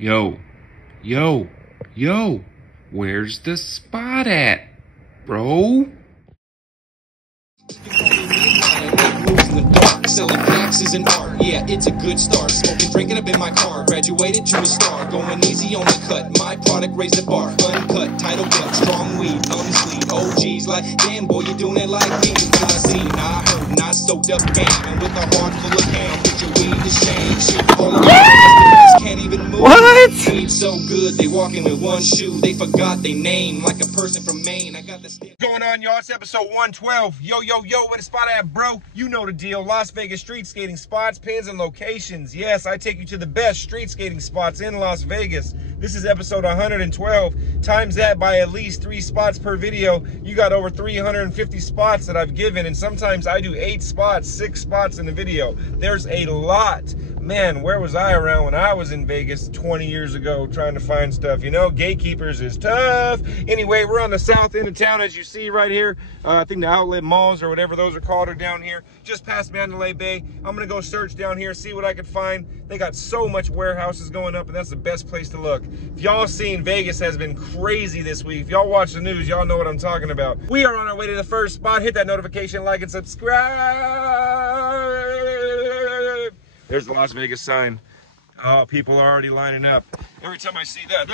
Yo, yo, yo, where's the spot at, bro? Selling facts is an art, yeah, it's a good start. Smoking, drinking up in my car, graduated to a star. Going easy on the cut, my product raised the bar. Uncut, title cut, strong weed, unsweet. OGs like, damn boy, you doing it like me. When I see, I heard, not soaked up game. And with a heart full of ham, put your weed to shame. Shit, all of my can't even move. What? Weed so good, they walking with one shoe. They forgot their name, like a person from Maine. I got the stick. Going on, y'all? It's episode 112. Yo, yo, yo, where the spot at, bro? You know the deal. Las Vegas street skating spots, pins, and locations. Yes, I take you to the best street skating spots in Las Vegas. This is episode 112. Times that by at least 3 spots per video. You got over 350 spots that I've given, and sometimes I do 8 spots, 6 spots in a video. There's a lot. Man, where was I around when I was in Vegas 20 years ago trying to find stuff? You know, gatekeepers is tough. Anyway, we're on the south end of town, as you see right here. I think the outlet malls or whatever those are called are down here, just past Mandalay Bay. I'm gonna go search down here, see what I can find. They got so much warehouses going up, and that's the best place to look. If y'all seen, Vegas has been crazy this week. If y'all watch the news, y'all know what I'm talking about. We are on our way to the first spot. Hit that notification, like, and subscribe. There's the Las Vegas sign. Oh, people are already lining up. Every time I see that,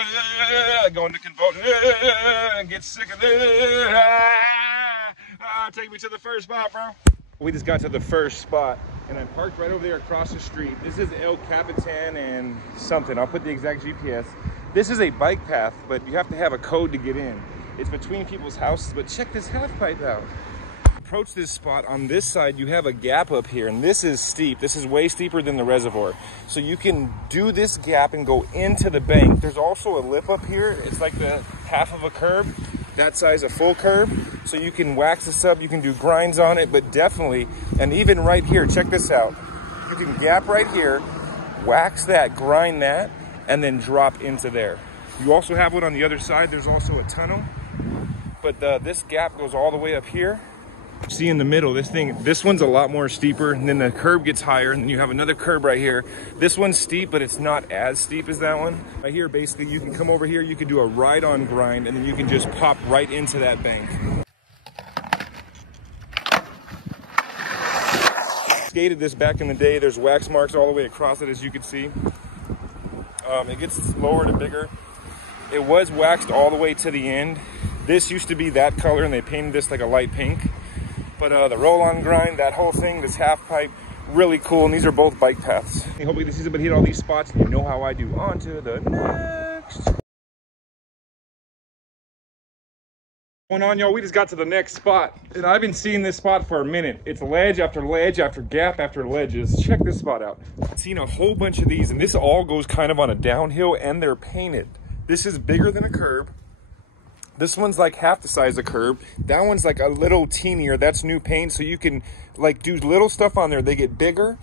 going to convulsion, get sick of it. Take me to the first spot, bro. We just got to the first spot, and I'm parked right over there across the street. This is El Capitan and something. I'll put the exact GPS. This is a bike path, but you have to have a code to get in. It's between people's houses, but check this half pipe out. Approach this spot. On this side you have a gap up here, and this is steep. This is way steeper than the reservoir, so you can do this gap and go into the bank. There's also a lip up here. It's like the half of a curb, that size, a full curb, so you can wax this up, you can do grinds on it. But definitely, and even right here, check this out, you can gap right here, wax that, grind that, and then drop into there. You also have one on the other side. There's also a tunnel, but this gap goes all the way up here. See in the middle, this one's a lot more steeper, and then the curb gets higher, and then you have another curb right here. This one's steep, but it's not as steep as that one. Right here, basically, you can come over here, you can do a ride-on grind, and then you can just pop right into that bank. Skated this back in the day. There's wax marks all the way across it, as you can see. It gets lower to bigger. It was waxed all the way to the end. This used to be that color, and they painted this like a light pink. But the roll-on grind, that whole thing, this half pipe, really cool. And these are both bike paths. Hopefully this season, but hit all these spots, and you know how I do. On to the next. Going on, y'all, we just got to the next spot, and I've been seeing this spot for a minute. It's ledge after ledge after gap after ledges. Check this spot out. I've seen a whole bunch of these, and this all goes kind of on a downhill, and they're painted. This is bigger than a curb. This one's like half the size of curb. That one's like a little teenier. That's new paint, so you can like do little stuff on there. They get bigger,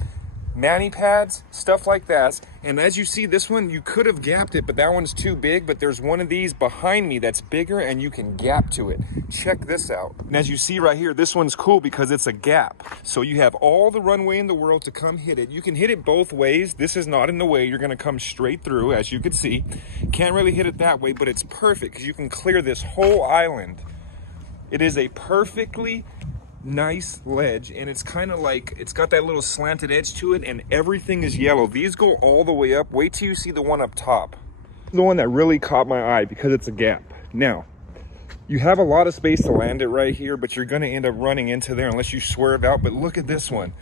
mani pads, stuff like that. And as you see, this one, you could have gapped it, but that one's too big. But there's one of these behind me that's bigger, and you can gap to it. Check this out. And as you see right here, this one's cool because it's a gap. So you have all the runway in the world to come hit it. You can hit it both ways. This is not in the way. You're gonna come straight through, as you can see. Can't really hit it that way, but it's perfect because you can clear this whole island. It is a perfectly nice ledge, and it's kind of like, it's got that little slanted edge to it, and everything is yellow. These go all the way up. Wait till you see the one up top. The one that really caught my eye because it's a gap. Now, you have a lot of space to land it right here, but you're going to end up running into there unless you swerve out. But look at this one.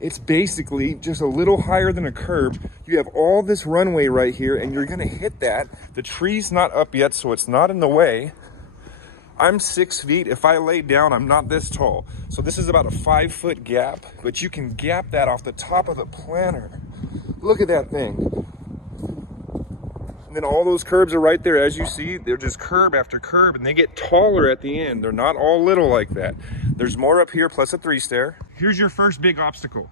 It's basically just a little higher than a curb. You have all this runway right here, and you're going to hit that. The tree's not up yet, so it's not in the way. I'm 6 feet. If I lay down, I'm not this tall. So this is about a 5-foot gap, but you can gap that off the top of the planter. Look at that thing. And then all those curbs are right there. As you see, they're just curb after curb, and they get taller at the end. They're not all little like that. There's more up here, plus a 3-stair. Here's your first big obstacle.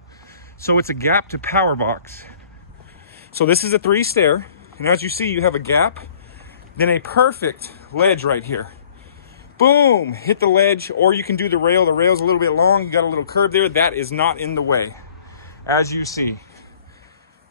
So it's a gap to power box. So this is a 3-stair, and as you see, you have a gap, then a perfect ledge right here. Boom, hit the ledge, or you can do the rail. The rail's a little bit long, you got a little curve there. That is not in the way, as you see.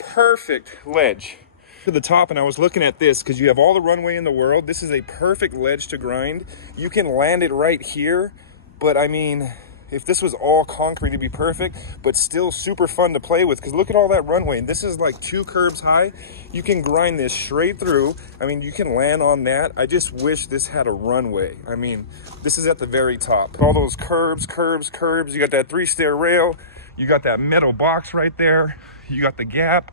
Perfect ledge. to the top, and I was looking at this because you have all the runway in the world. This is a perfect ledge to grind. You can land it right here, but I mean, if this was all concrete, it'd be perfect, but still super fun to play with, because look at all that runway. This is like 2 curbs high. You can grind this straight through. I mean, you can land on that. I just wish this had a runway. I mean, this is at the very top. All those curbs, curbs, curbs. You got that 3-stair rail. You got that metal box right there. You got the gap.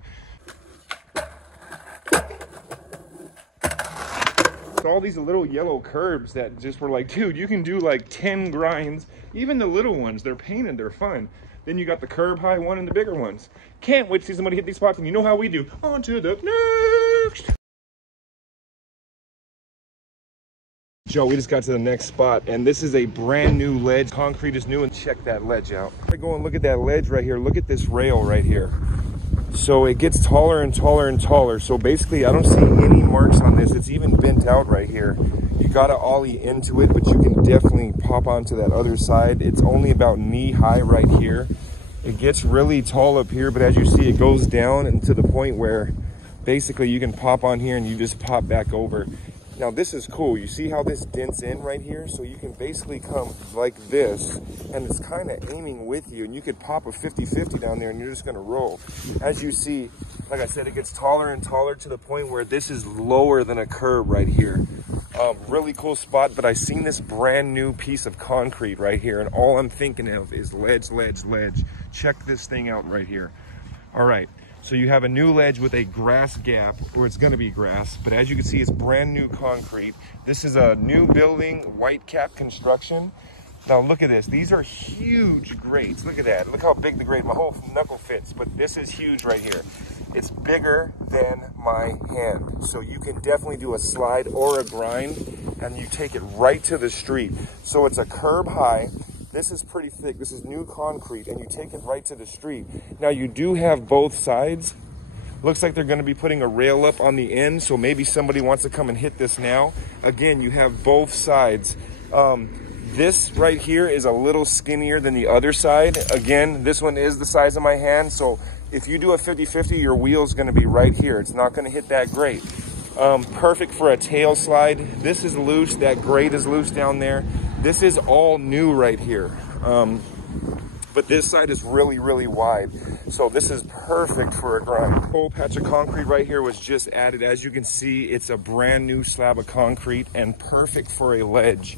All these little yellow curbs that just were like, dude, you can do like 10 grinds. Even the little ones, they're painted, they're fun. Then you got the curb high one and the bigger ones. Can't wait to see somebody hit these spots, and you know how we do. On to the next. Joe, we just got to the next spot, and this is a brand new ledge. Concrete is new, and check that ledge out. I go and look at that ledge right here. Look at this rail right here. So it gets taller and taller and taller. So basically, I don't see any marks on this. It's even bent out right here. You gotta ollie into it, but you can definitely pop onto that other side. It's only about knee high right here. It gets really tall up here, but as you see, it goes down and to the point where basically you can pop on here and you just pop back over. Now this is cool. You see how this dents in right here? So you can basically come like this, and it's kind of aiming with you, and you could pop a 50-50 down there and you're just gonna roll. As you see, like I said, it gets taller and taller to the point where this is lower than a curb right here. Really cool spot, but I seen this brand new piece of concrete right here, and all I'm thinking of is ledge, ledge, ledge. Check this thing out right here. All right. So you have a new ledge with a grass gap, or it's gonna be grass, but as you can see, it's brand new concrete. This is a new building, white cap construction. Now look at this, these are huge grates. Look at that, look how big the grate, my whole knuckle fits, but this is huge right here. It's bigger than my hand. So you can definitely do a slide or a grind, and you take it right to the street. So it's a curb high. This is pretty thick. This is new concrete, and you take it right to the street. Now you do have both sides. Looks like they're going to be putting a rail up on the end, so maybe somebody wants to come and hit this now. Again, you have both sides. This right here is a little skinnier than the other side. Again, this one is the size of my hand, so if you do a 50-50, your wheel is going to be right here. It's not going to hit that grate. Perfect for a tail slide. This is loose. That grate is loose down there. This is all new right here. But this side is really, really wide. So this is perfect for a grind. Whole patch of concrete right here was just added. As you can see, it's a brand new slab of concrete and perfect for a ledge.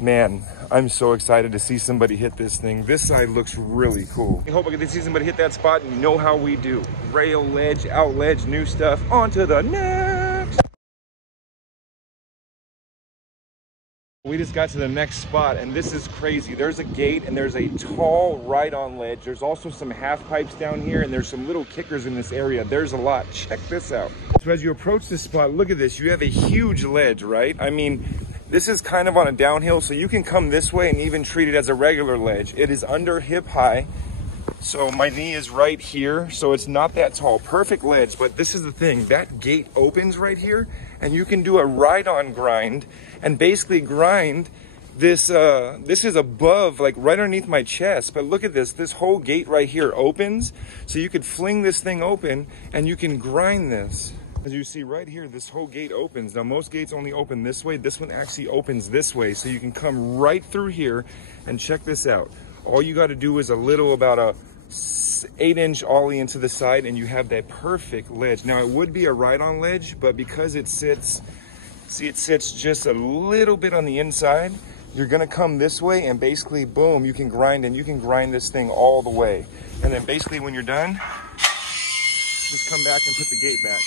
Man, I'm so excited to see somebody hit this thing. This side looks really cool. I hope I get to see somebody hit that spot, and you know how we do. Rail, ledge, out ledge, new stuff. On to the next. We just got to the next spot, and this is crazy. There's a gate, and there's a tall ride-on ledge. There's also some half pipes down here, and there's some little kickers in this area. There's a lot. Check this out. So as you approach this spot, look at this. You have a huge ledge, right? I mean, this is kind of on a downhill, so you can come this way and even treat it as a regular ledge. It is under hip high, so my knee is right here, so it's not that tall. Perfect ledge, but this is the thing. That gate opens right here, and you can do a ride-on grind and basically grind this. This is above, like right underneath my chest, but look at this. This whole gate right here opens, so you could fling this thing open and you can grind this. As you see right here, this whole gate opens. Now most gates only open this way. This one actually opens this way, so you can come right through here. And check this out. All you got to do is about a 8-inch ollie into the side, and you have that perfect ledge. Now it would be a ride-on ledge, but because it sits, see, it sits just a little bit on the inside. You're gonna come this way, and basically, boom, you can grind, and you can grind this thing all the way. And then basically, when you're done, just come back and put the gate back.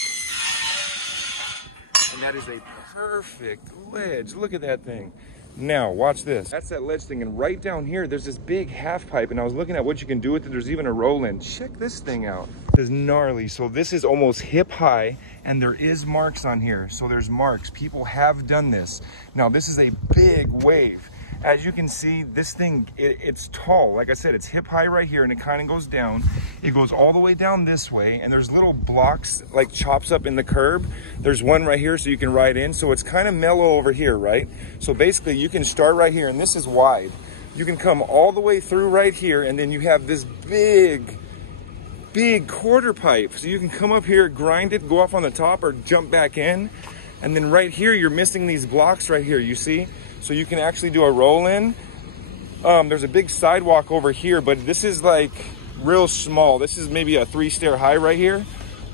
And that is a perfect ledge. Look at that thing. Now, watch this. That's that ledge thing, and right down here, there's this big half pipe, and I was looking at what you can do with it. There's even a roll-in. Check this thing out. This is gnarly. So this is almost hip high, and there is marks on here. So there's marks. People have done this. Now, this is a big wave. As you can see, this thing, it's tall. Like I said, it's hip high right here, and it kind of goes down. It goes all the way down this way, and there's little blocks, like chops up in the curb. There's one right here, so you can ride in. So it's kind of mellow over here, right? So basically, you can start right here, and this is wide. You can come all the way through right here, and then you have this big big quarter pipe. So you can come up here, grind it, go off on the top or jump back in. And then right here, you're missing these blocks right here, you see? So you can actually do a roll in. There's a big sidewalk over here, but this is like real small. This is maybe a 3-stair high right here.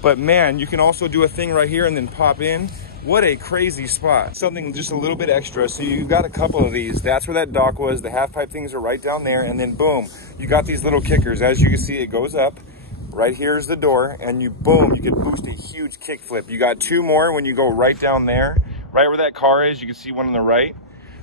But man, you can also do a thing right here and then pop in. What a crazy spot. Something just a little bit extra. So you got a couple of these. That's where that dock was. The half pipe things are right down there. And then boom, you got these little kickers. As you can see, it goes up. Right here is the door, and you boom, you can boost a huge kickflip. You got 2 more when you go right down there, right where that car is. You can see one on the right.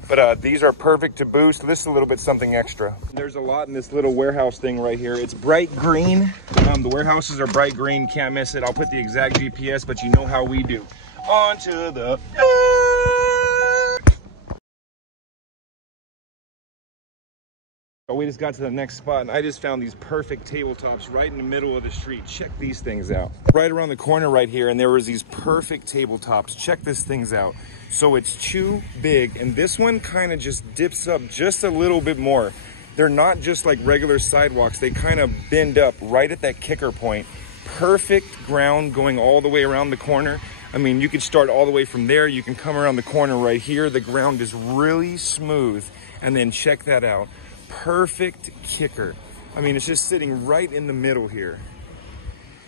But these are perfect to boost. This is a little bit something extra. There's a lot in this little warehouse thing right here. It's bright green. The warehouses are bright green. Can't miss it. I'll put the exact GPS, but you know how we do. On to the... Oh, we just got to the next spot, and I just found these perfect tabletops right in the middle of the street. Check these things out. Right around the corner right here, and there was these perfect tabletops. Check these things out. So it's too big, and this one kind of just dips up just a little bit more. They're not just like regular sidewalks. They kind of bend up right at that kicker point. Perfect ground going all the way around the corner. I mean, you could start all the way from there. You can come around the corner right here. The ground is really smooth, and then check that out. Perfect kicker. I mean, it's just sitting right in the middle here.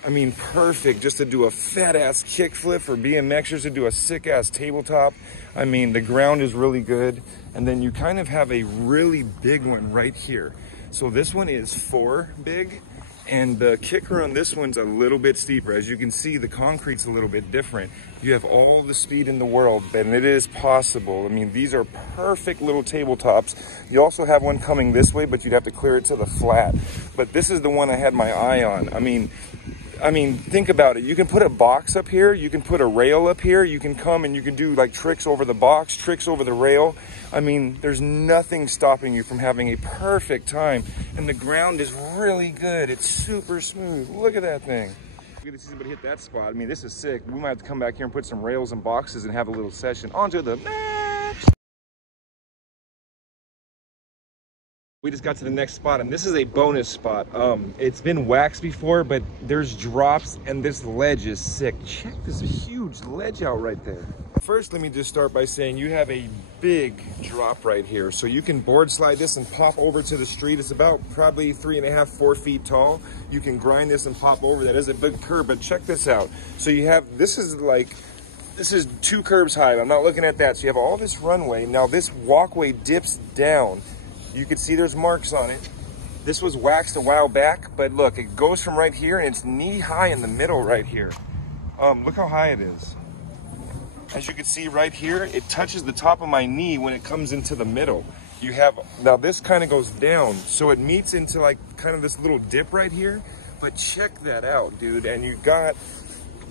I mean, perfect just to do a fat ass kickflip for BMXers, to do a sick ass tabletop. I mean, the ground is really good. And then you kind of have a really big one right here. So this one is 4 big, and the kicker on this one's a little bit steeper. As you can see, the concrete's a little bit different. You have all the speed in the world, and it is possible. I mean, these are perfect little tabletops. You also have one coming this way, but you'd have to clear it to the flat. But this is the one I had my eye on. I mean, think about it. You can put a box up here. You can put a rail up here. You can come and you can do like tricks over the box, tricks over the rail. I mean, there's nothing stopping you from having a perfect time. And the ground is really good. It's super smooth. Look at that thing. We're gonna see somebody hit that spot. I mean, this is sick. We might have to come back here and put some rails and boxes and have a little session. On to the next. We just got to the next spot, and this is a bonus spot. It's been waxed before, but there's drops, and this ledge is sick. Check this huge ledge out right there. First, let me just start by saying you have a big drop right here. So you can board slide this and pop over to the street. It's about probably 3.5, 4 feet tall. You can grind this and pop over. That is a big curb, but check this out. So you have, this is 2 curbs high. I'm not looking at that. So you have all this runway. Now this walkway dips down. You can see there's marks on it. This was waxed a while back, but look, it goes from right here and it's knee high in the middle right here. Look how high it is. As you can see right here, it touches the top of my knee when it comes into the middle. You have, now this kind of goes down, so it meets into like kind of this little dip right here, but check that out, dude. And you got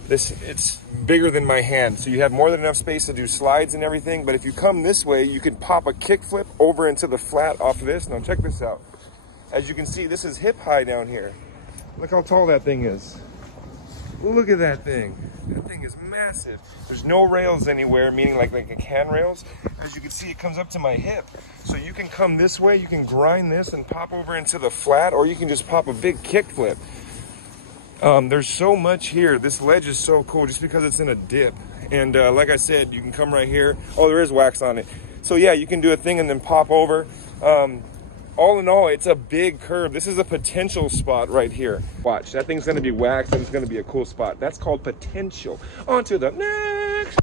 this, it's bigger than my hand, so you have more than enough space to do slides and everything. But if you come this way, you can pop a kickflip over into the flat off of this. Now check this out. As you can see, this is hip high down here. Look how tall that thing is. Look at that thing. That thing is massive. There's no rails anywhere, meaning like a can rails. As you can see, it comes up to my hip. So you can come this way, you can grind this and pop over into the flat, or you can just pop a big kickflip. There's so much here. This ledge is so cool just because it's in a dip. And like I said, you can come right here. Oh, there is wax on it. So yeah, you can do a thing and then pop over. All in all, it's a big curve. This is a potential spot right here. Watch, that thing's gonna be waxed and it's gonna be a cool spot. That's called potential. On to the next.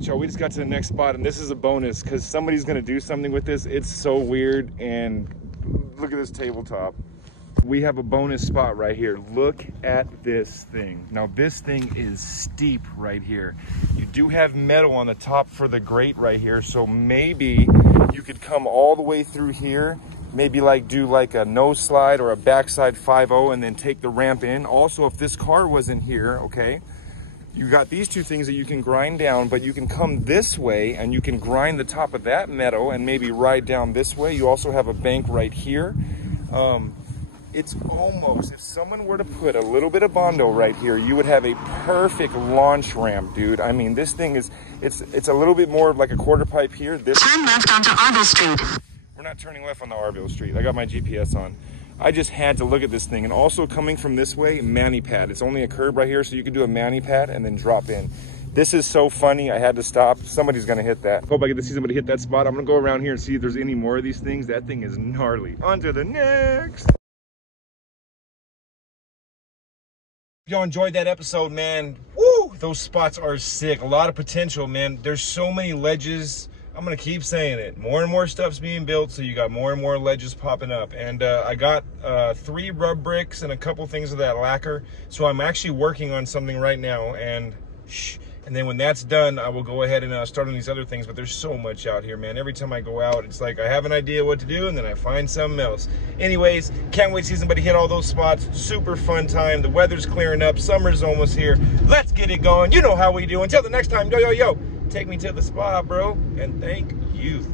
So we just got to the next spot, and this is a bonus because somebody's gonna do something with this. It's so weird, and look at this tabletop. We have a bonus spot right here. Look at this thing. Now this thing is steep right here. You do have metal on the top for the grate right here, so maybe you could come all the way through here, maybe like do like a nose slide or a backside 5-0 and then take the ramp in. Also, if this car was in here, okay, you got these 2 things that you can grind down, but you can come this way and you can grind the top of that metal and maybe ride down this way. You also have a bank right here. It's almost, if someone were to put a little bit of Bondo right here, you would have a perfect launch ramp, dude. I mean, this thing is, it's a little bit more like a quarter pipe here. Turn left onto Arville Street. We're not turning left on the Arville Street. I got my GPS on. I just had to look at this thing. And also coming from this way, mani pad. It's only a curb right here, so you can do a mani pad and then drop in. This is so funny, I had to stop. Somebody's gonna hit that. Hope I get to see somebody hit that spot. I'm gonna go around here and see if there's any more of these things. That thing is gnarly. On to the next. If y'all enjoyed that episode, man, woo, those spots are sick. A lot of potential, man. There's so many ledges. I'm gonna keep saying it. More and more stuff's being built, so you got more and more ledges popping up. And I got 3 rub bricks and a couple things of that lacquer. So I'm actually working on something right now, and then when that's done, I will go ahead and start on these other things. But there's so much out here, man. Every time I go out, it's like I have an idea what to do, and then I find something else. Anyways, can't wait to see somebody hit all those spots. Super fun time. The weather's clearing up. Summer's almost here. Let's get it going. You know how we do. Until the next time, yo, take me to the spot, bro. And thank you.